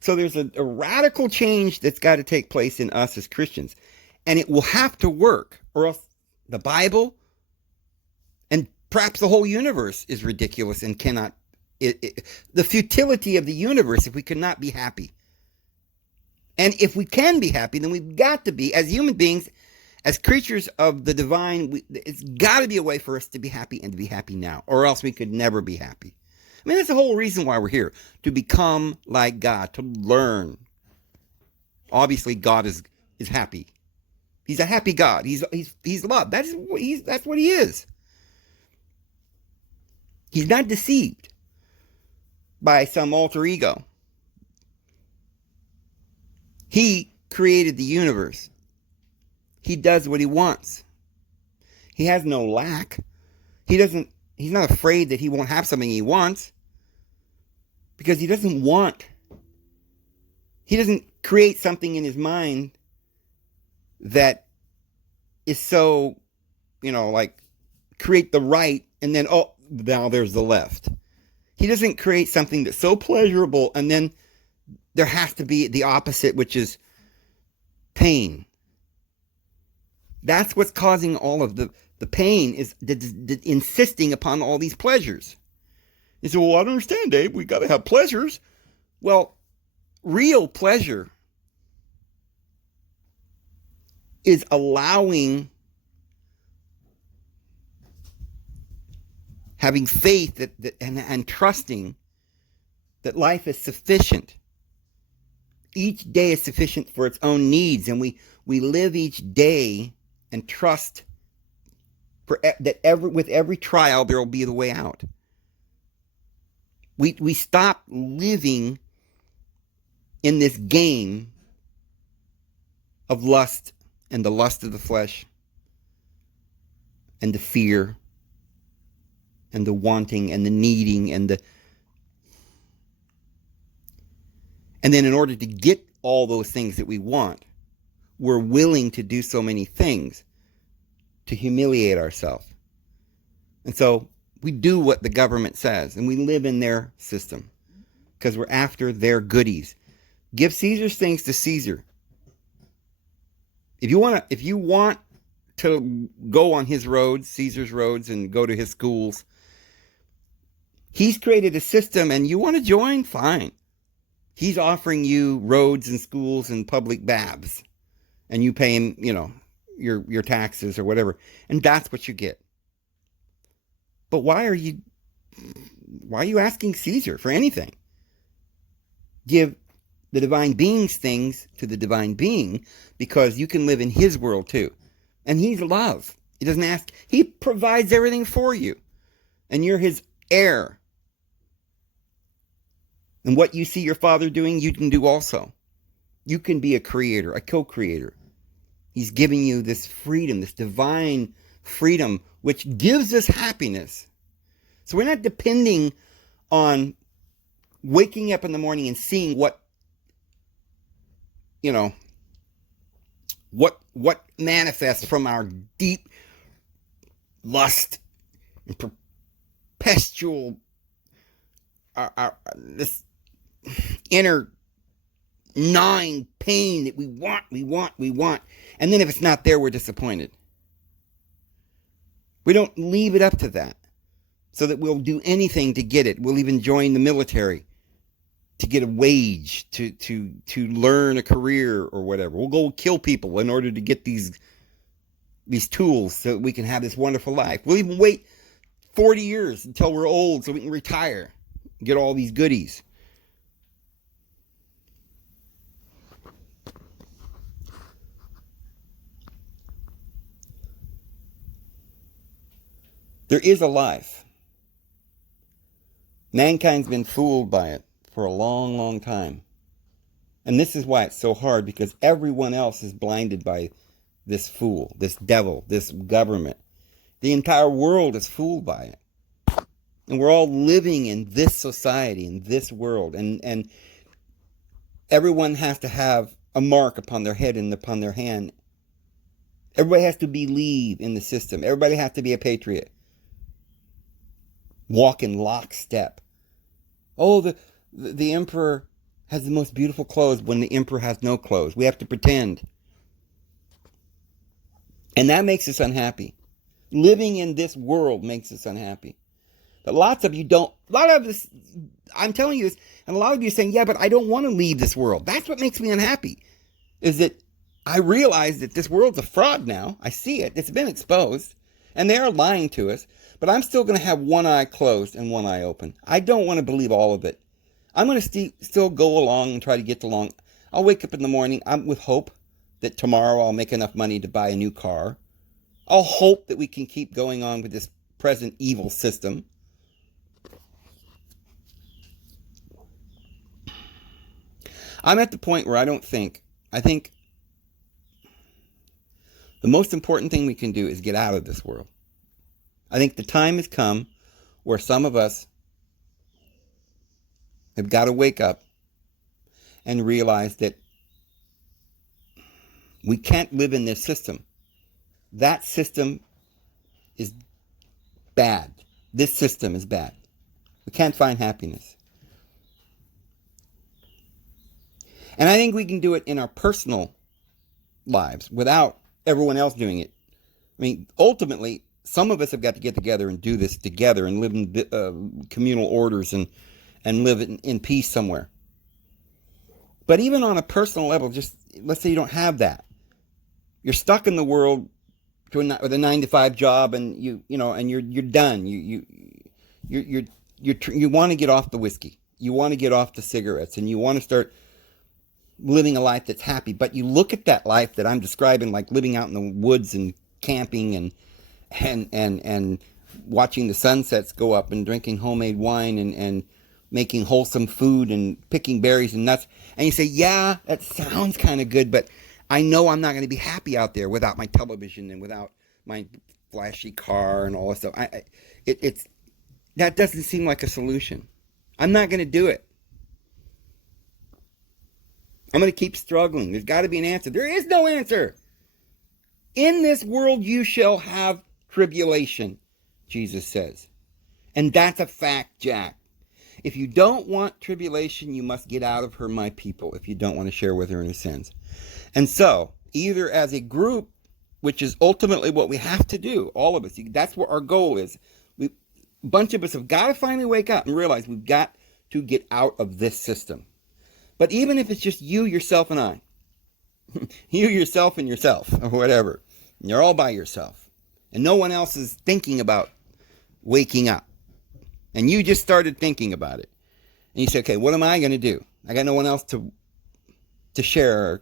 So there's a radical change that's got to take place in us as Christians. And it will have to work, or else the Bible and perhaps the whole universe is ridiculous and cannot. The futility of the universe if we cannot be happy. And if we can be happy, then we've got to be, as human beings, as creatures of the divine, it's got to be a way for us to be happy and to be happy now, or else we could never be happy. I mean, that's the whole reason why we're here, to become like God, to learn. Obviously, God is happy. He's a happy God. He's love. That's what he is. He's not deceived by some alter ego. He created the universe. He does what he wants. He has no lack. He's not afraid that he won't have something he wants, because he doesn't create something in his mind that is so, like create the right and then, now there's the left. He doesn't create something that's so pleasurable and then there has to be the opposite, which is pain. That's what's causing all of the pain, is the insisting upon all these pleasures. You say, well, I don't understand, Dave. We got to have pleasures. Well, real pleasure is allowing, having faith and trusting that life is sufficient. Each day is sufficient for its own needs, and we live each day and trust that with every trial there will be the way out. We stop living in this game of lust and the lust of the flesh and the fear and the wanting and the needing and then in order to get all those things that we want, we're willing to do so many things to humiliate ourselves. And so we do what the government says, and we live in their system because we're after their goodies. Give Caesar's things to Caesar. If you want to go on his roads, Caesar's roads, and go to his schools, he's created a system, and you want to join? Fine. He's offering you roads and schools and public baths, and you pay him, your taxes or whatever, and that's what you get. But why are you asking Caesar for anything? Give the divine being's things to the divine being, because you can live in his world too. And he's love. He doesn't ask. He provides everything for you. And you're his heir. And what you see your Father doing, you can do also. You can be a creator, a co-creator. He's giving you this freedom, this divine freedom, which gives us happiness. So we're not depending on waking up in the morning and seeing what manifests from our deep lust and perpetual this inner gnawing pain that we want. And then if it's not there, we're disappointed. We don't leave it up to that so that we'll do anything to get it. We'll even join the military to get a wage, to learn a career or whatever. We'll go kill people in order to get these tools so that we can have this wonderful life. We'll even wait 40 years until we're old so we can retire and get all these goodies. There is a life. Mankind's been fooled by it for a long, long time. And this is why it's so hard, because everyone else is blinded by this fool, this devil, this government. The entire world is fooled by it. And we're all living in this society, in this world. And everyone has to have a mark upon their head and upon their hand. Everybody has to believe in the system. Everybody has to be a patriot. Walk in lockstep. Oh, the emperor has the most beautiful clothes when the emperor has no clothes. We have to pretend. And that makes us unhappy. Living in this world makes us unhappy. But lots of you don't. A lot of this, I'm telling you this, and a lot of you are saying, yeah, but I don't want to leave this world. That's what makes me unhappy. Is that I realize that this world's a fraud now. I see it. It's been exposed. And they are lying to us. But I'm still going to have one eye closed and one eye open. I don't want to believe all of it. I'm going to still go along and try to get along. I'll wake up in the morning with hope that tomorrow I'll make enough money to buy a new car. I'll hope that we can keep going on with this present evil system. I'm at the point where I think the most important thing we can do is get out of this world. I think the time has come where some of us have got to wake up and realize that we can't live in this system. That system is bad. This system is bad. We can't find happiness. And I think we can do it in our personal lives without everyone else doing it. I mean, ultimately, some of us have got to get together and do this together and live in communal orders and live in peace somewhere. But even on a personal level, just let's say you don't have that. You're stuck in the world with a 9-to-5 job, and you're done. You want to get off the whiskey. You want to get off the cigarettes, and you want to start living a life that's happy. But you look at that life that I'm describing, like living out in the woods and camping and watching the sunsets go up and drinking homemade wine and making wholesome food and picking berries and nuts. And you say, yeah, that sounds kind of good, but I know I'm not going to be happy out there without my television and without my flashy car and all this stuff. That doesn't seem like a solution. I'm not going to do it. I'm going to keep struggling. There's got to be an answer. There is no answer. In this world you shall have tribulation, Jesus says. And that's a fact, Jack. If you don't want tribulation, you must get out of her, my people, if you don't want to share with her in her sins. And so, either as a group, which is ultimately what we have to do, all of us, that's what our goal is. A bunch of us have got to finally wake up and realize we've got to get out of this system. But even if it's just you, yourself, and I, you, yourself, and yourself, or whatever, and you're all by yourself, and no one else is thinking about waking up, and you just started thinking about it, and you say, okay, what am I going to do? I got no one else to share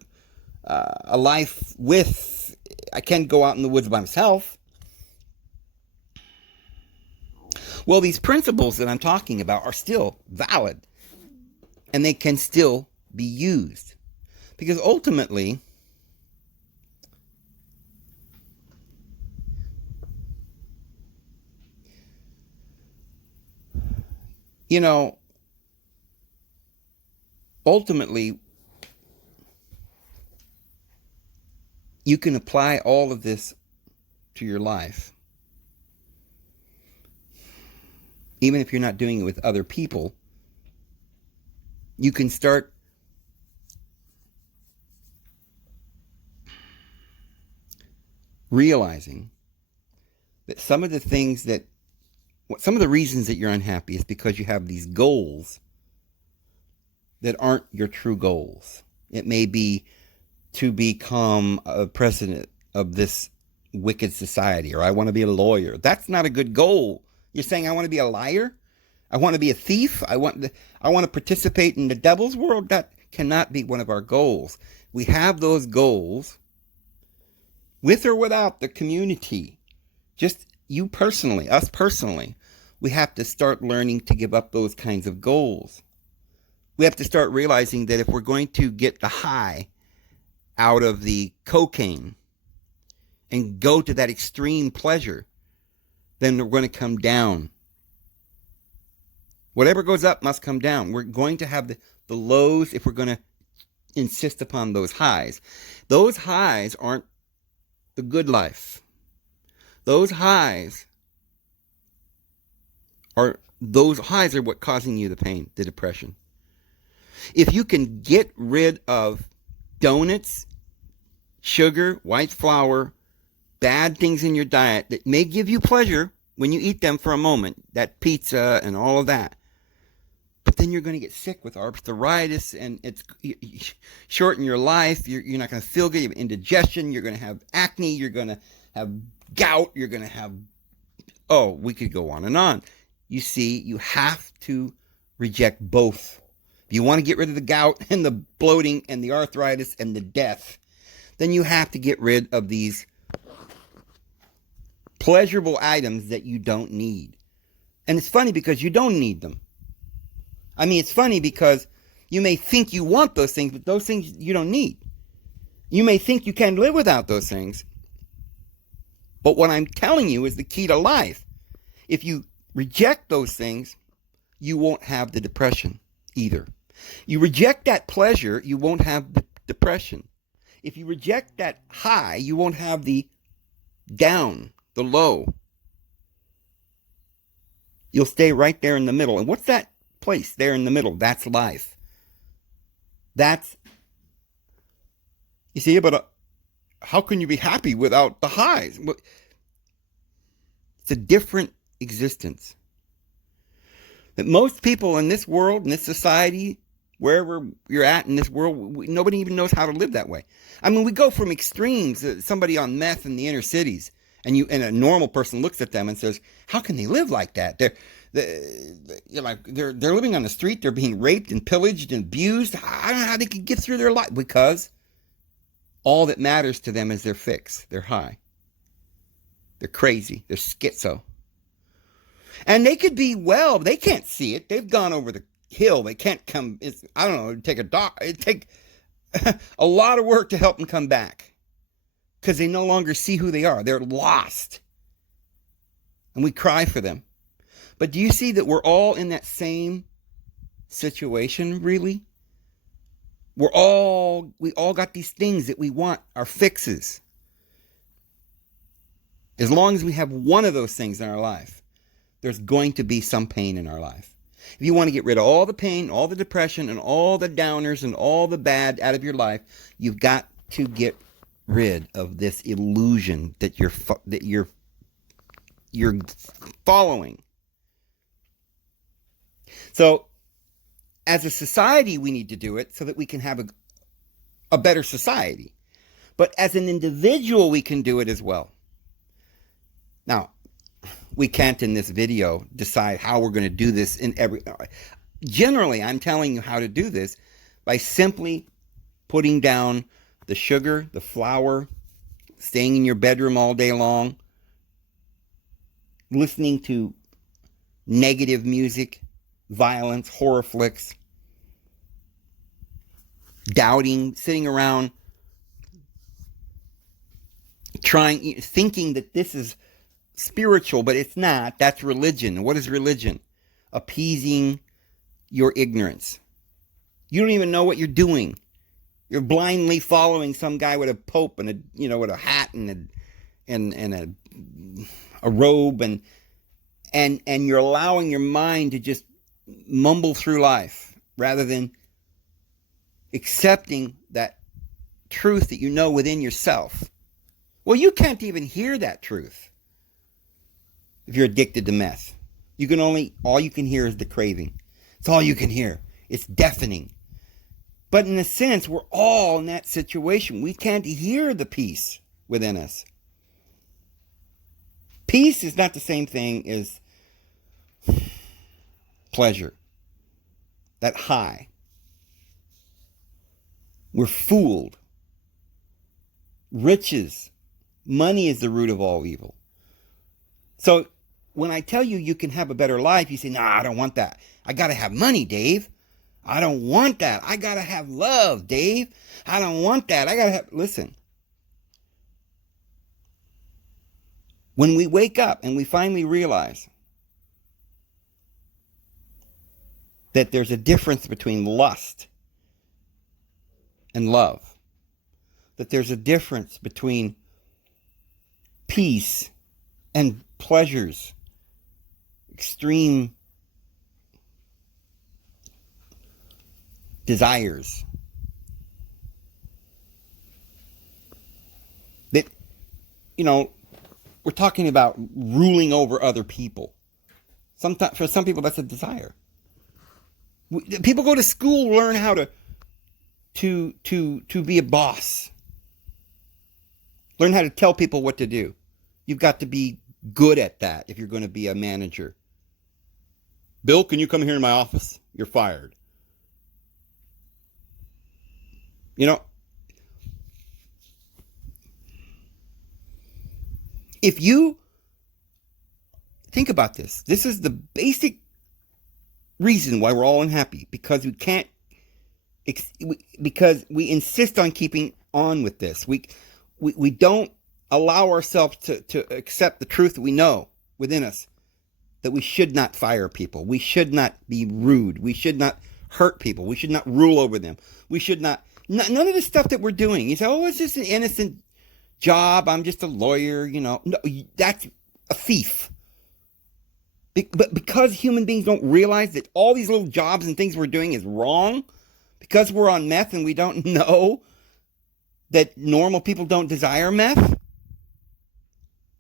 a life with. I can't go out in the woods by myself. Well, these principles that I'm talking about are still valid, and they can still be used, because ultimately, you can apply all of this to your life. even if you're not doing it with other people, you can start realizing that some of the reasons that you're unhappy is because you have these goals that aren't your true goals. It may be to become a president of this wicked society, or I want to be a lawyer. That's not a good goal. You're saying I want to be a liar? I want to be a thief? I want to participate in the devil's world? That cannot be one of our goals. We have those goals with or without the community. Just you personally, us personally. We have to start learning to give up those kinds of goals. We have to start realizing that if we're going to get the high out of the cocaine and go to that extreme pleasure, then we're going to come down. Whatever goes up must come down. We're going to have the lows if we're going to insist upon those highs. Those highs aren't the good life. Those highs are what causing you the pain, the depression. If you can get rid of donuts, sugar, white flour, bad things in your diet that may give you pleasure when you eat them for a moment, that pizza and all of that, but then you're going to get sick with arthritis and it's shorten your life. You're not going to feel good. You have indigestion. You're going to have acne. You're going to have gout. You're going to have, we could go on and on. You see, you have to reject both. If you want to get rid of the gout and the bloating and the arthritis and the death, then you have to get rid of these pleasurable items that you don't need. And it's funny because you don't need them. I mean, it's funny because you may think you want those things, but those things you don't need. You may think you can live without those things, but what I'm telling you is the key to life. If you reject those things, you won't have the depression either. You reject that pleasure, you won't have the depression. If you reject that high, you won't have the down, the low. You'll stay right there in the middle. And what's that place there in the middle? That's life. You see, but how can you be happy without the highs? It's a different existence. That most people in this world, in this society, wherever you're at in this world, nobody even knows how to live that way. I mean, we go from extremes. Somebody on meth in the inner cities, and a normal person looks at them and says, "How can they live like that? They're living on the street. They're being raped and pillaged and abused. I don't know how they can get through their life because all that matters to them is their fix. They're high. They're crazy. They're schizo. And they could be well. They can't see it. They've gone over the hill. They can't come. I don't know. It'd take a lot of work to help them come back because they no longer see who they are. They're lost. And we cry for them. But do you see that we're all in that same situation, really? We all got these things that we want, our fixes. As long as we have one of those things in our life, there's going to be some pain in our life. If you want to get rid of all the pain, all the depression, and all the downers and all the bad out of your life, you've got to get rid of this illusion that you're following. So, as a society, we need to do it so that we can have a better society. But as an individual, we can do it as well. Now, we can't in this video decide how we're going to do this Generally, I'm telling you how to do this by simply putting down the sugar, the flour, staying in your bedroom all day long, listening to negative music, violence, horror flicks, doubting, sitting around thinking that this is spiritual, but it's not. That's religion. What is religion? Appeasing your ignorance. You don't even know what you're doing. You're blindly following some guy with a pope and with a hat and a robe, and and you're allowing your mind to just mumble through life rather than accepting that truth that you know within yourself. Well, you can't even hear that truth if you're addicted to meth. All you can hear is the craving. It's all you can hear. It's deafening. But in a sense, we're all in that situation. We can't hear the peace within us. Peace is not the same thing as pleasure. That high. We're fooled. Riches, money is the root of all evil. So when I tell you you can have a better life, you say, "No, I don't want that. I got to have money, Dave. I don't want that. I got to have love, Dave. I don't want that. I got to have..." Listen. When we wake up and we finally realize that there's a difference between lust and love, that there's a difference between peace and pleasures, extreme desires, that, we're talking about ruling over other people. Sometimes, for some people, that's a desire. People go to school, learn how to be a boss. Learn how to tell people what to do. You've got to be good at that if you're going to be a manager. "Bill, can you come here in my office? You're fired." If you think about this is the basic reason why we're all unhappy, because we insist on keeping on with this. We don't allow ourselves to accept the truth that we know within us, that we should not fire people. We should not be rude. We should not hurt people. We should not rule over them. We should not... None of the stuff that we're doing. You say, "Oh, it's just an innocent job. I'm just a lawyer." No, that's a thief. But because human beings don't realize that all these little jobs and things we're doing is wrong, because we're on meth and we don't know that normal people don't desire meth,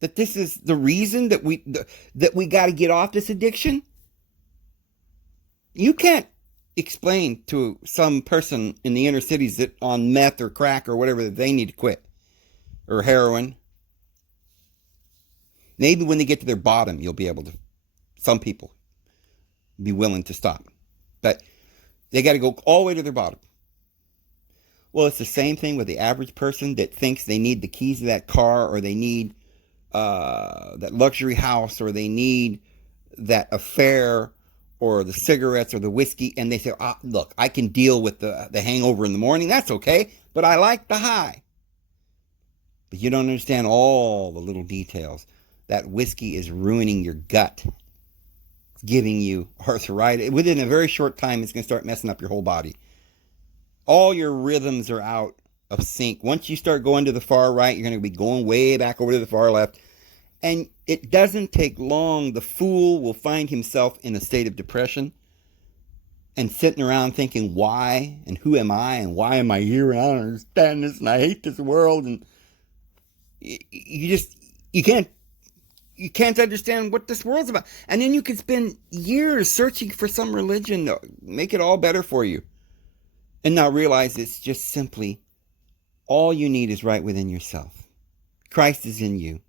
that this is the reason that we got to get off this addiction. You can't explain to some person in the inner cities that on meth or crack or whatever that they need to quit, or heroin. Maybe when they get to their bottom, you'll be able to. Some people be willing to stop, but they got to go all the way to their bottom. Well, it's the same thing with the average person that thinks they need the keys to that car, or they need that luxury house, or they need that affair, or the cigarettes, or the whiskey, and they say, "Look, I can deal with the hangover in the morning. That's okay, but I like the high." But you don't understand all the little details. That whiskey is ruining your gut. It's giving you arthritis. Within a very short time, it's going to start messing up your whole body. All your rhythms are out of sync. Once you start going to the far right, you're going to be going way back over to the far left. And it doesn't take long. The fool will find himself in a state of depression and sitting around thinking, "Why? And who am I? And why am I here? And I don't understand this. And I hate this world." And you can't understand what this world's about. And then you can spend years searching for some religion to make it all better for you, and now realize it's just simply all you need is right within yourself. Christ is in you.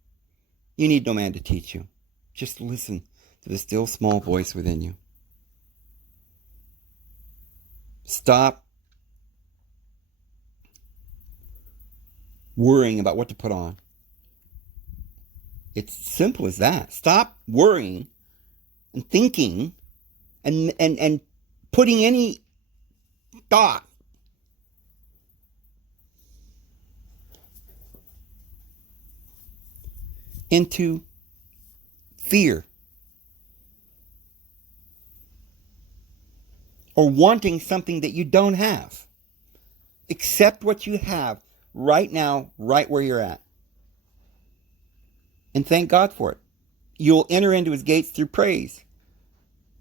You need no man to teach you. Just listen to the still small voice within you. Stop worrying about what to put on. It's simple as that. Stop worrying and thinking and putting any thought into fear or wanting something that you don't have. Accept what you have right now, right where you're at. And thank God for it. you'll enter into his gates through praise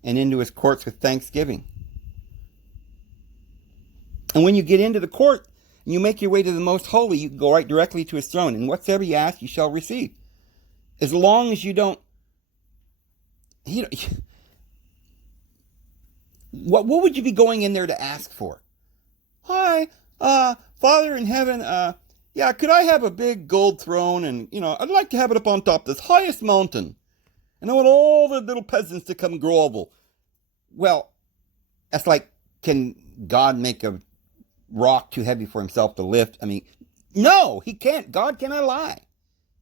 and into his courts with thanksgiving. And when you get into the court and you make your way to the most holy, you can go right directly to his throne. And whatsoever you ask, you shall receive. As long as you don't... What would you be going in there to ask for? Hi, Father in heaven, yeah, could I have a big gold throne? And, I'd like to have it up on top of this highest mountain. And I want all the little peasants to come grovel. Well, that's like, can God make a rock too heavy for himself to lift? I mean, no, he can't. God cannot lie.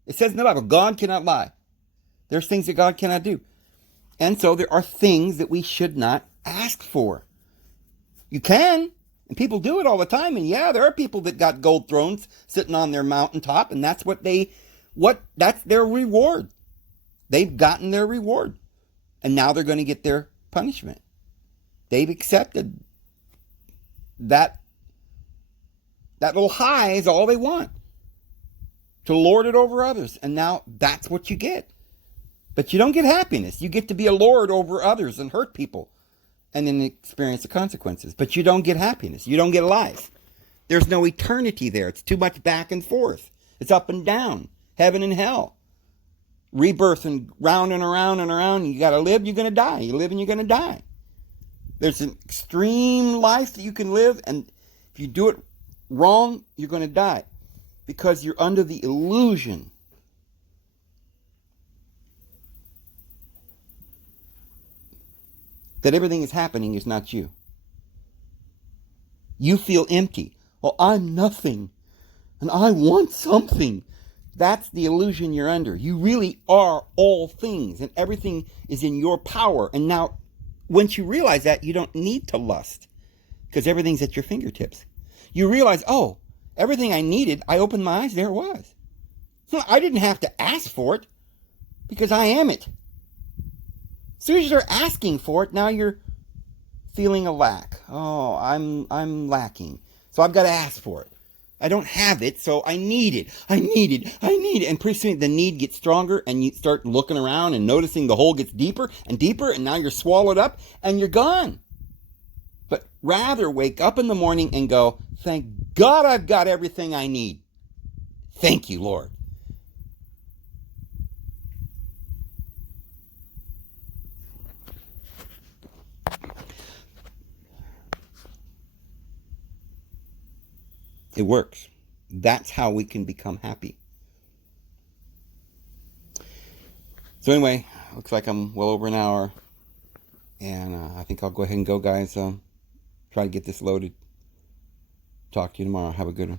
It says in the Bible, God cannot lie. There's things that God cannot do. And so there are things that we should not ask for. You can, and people do it all the time. And yeah, there are people that got gold thrones sitting on their mountaintop, and that's that's their reward. They've gotten their reward. And now they're going to get their punishment. They've accepted that little high is all they want, to lord it over others. And now that's what you get. But you don't get happiness. You get to be a lord over others and hurt people and then experience the consequences. But you don't get happiness. You don't get life. There's no eternity there. It's too much back and forth. It's up and down, heaven and hell, rebirth and round and around and around. You got to live, you're going to die. You live and you're going to die. There's an extreme life that you can live, and if you do it wrong, you're going to die because you're under the illusion that everything is happening is not you. You feel empty. Well, I'm nothing, and I want something. That's the illusion you're under. You really are all things, and everything is in your power. And now, once you realize that, you don't need to lust because everything's at your fingertips. You realize, oh, everything I needed, I opened my eyes, there it was. I didn't have to ask for it because I am it. As soon as you're asking for it, now you're feeling a lack. Oh, I'm lacking. So I've got to ask for it. I don't have it, so I need it. I need it. And pretty soon the need gets stronger, and you start looking around and noticing the hole gets deeper and deeper, and now you're swallowed up and you're gone. But rather wake up in the morning and go, thank God I've got everything I need. Thank you, Lord. It works. That's how we can become happy. So anyway, looks like I'm well over an hour. And I think I'll go ahead and go, guys. Try to get this loaded. Talk to you tomorrow. Have a good one.